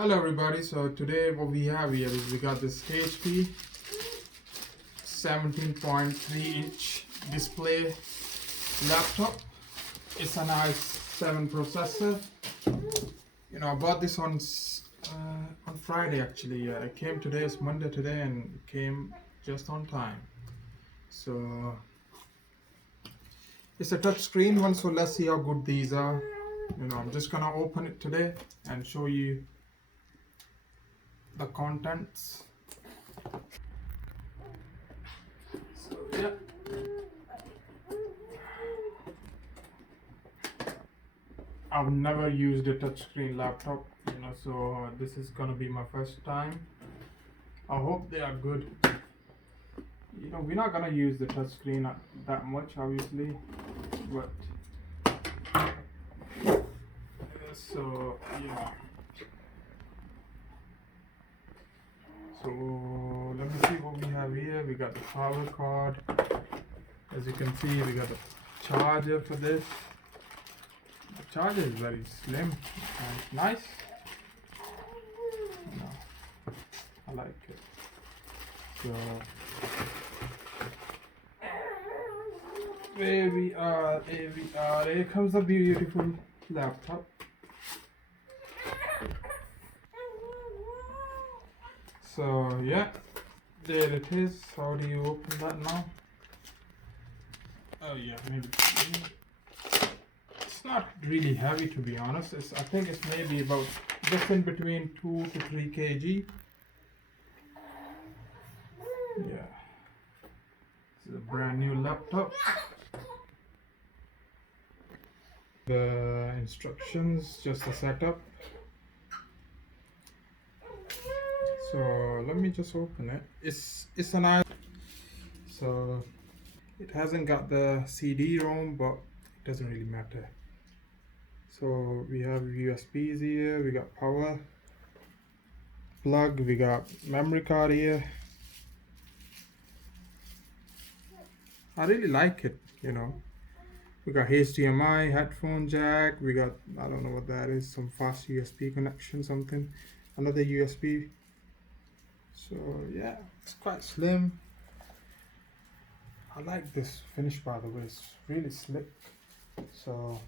Hello everybody, so today what we have here is we got this HP 17.3 inch display laptop. It's an i7 processor. I bought this on Friday actually. It came today, it's Monday today, and it came just on time. So it's a touch screen one, so let's see how good these are. I'm just gonna open it today and show you the contents. So yeah, I've never used a touchscreen laptop, so this is gonna be my first time. I hope they are good. We're not gonna use the touchscreen that much, obviously, but so yeah. So let me see what we have here. We got the power cord. As you can see, we got the charger for this. The charger is very slim and nice. I like it. So here we are. Here comes the beautiful laptop. So yeah, there it is. How do you open that now? Oh yeah, maybe it's not really heavy, to be honest. I think it's maybe about just in between 2 to 3 kg. Yeah, this is a brand new laptop. The instructions, just the setup. So let me just open it. It's an i. So it hasn't got the CD-ROM, but it doesn't really matter. So we have USBs here. We got power plug. We got memory card here. I really like it. We got HDMI, headphone jack. We got, I don't know what that is, some fast USB connection, something. Another USB. So yeah, it's quite slim. I like this finish, by the way. It's really slick. So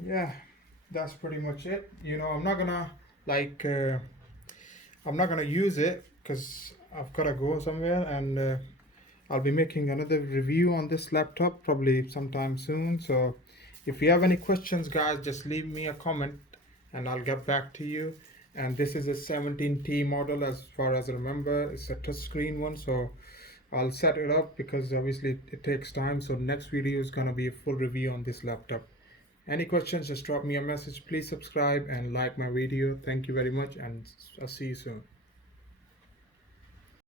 yeah, that's pretty much it. I'm not gonna I'm not gonna use it because I've gotta go somewhere, and I'll be making another review on this laptop probably sometime soon. So if you have any questions, guys, just leave me a comment and I'll get back to you. And this is a 17T model, as far as I remember. It's a touchscreen one, so I'll set it up because obviously it takes time. So next video is gonna be a full review on this laptop. Any questions, just drop me a message. Please subscribe and like my video. Thank you very much, and I'll see you soon.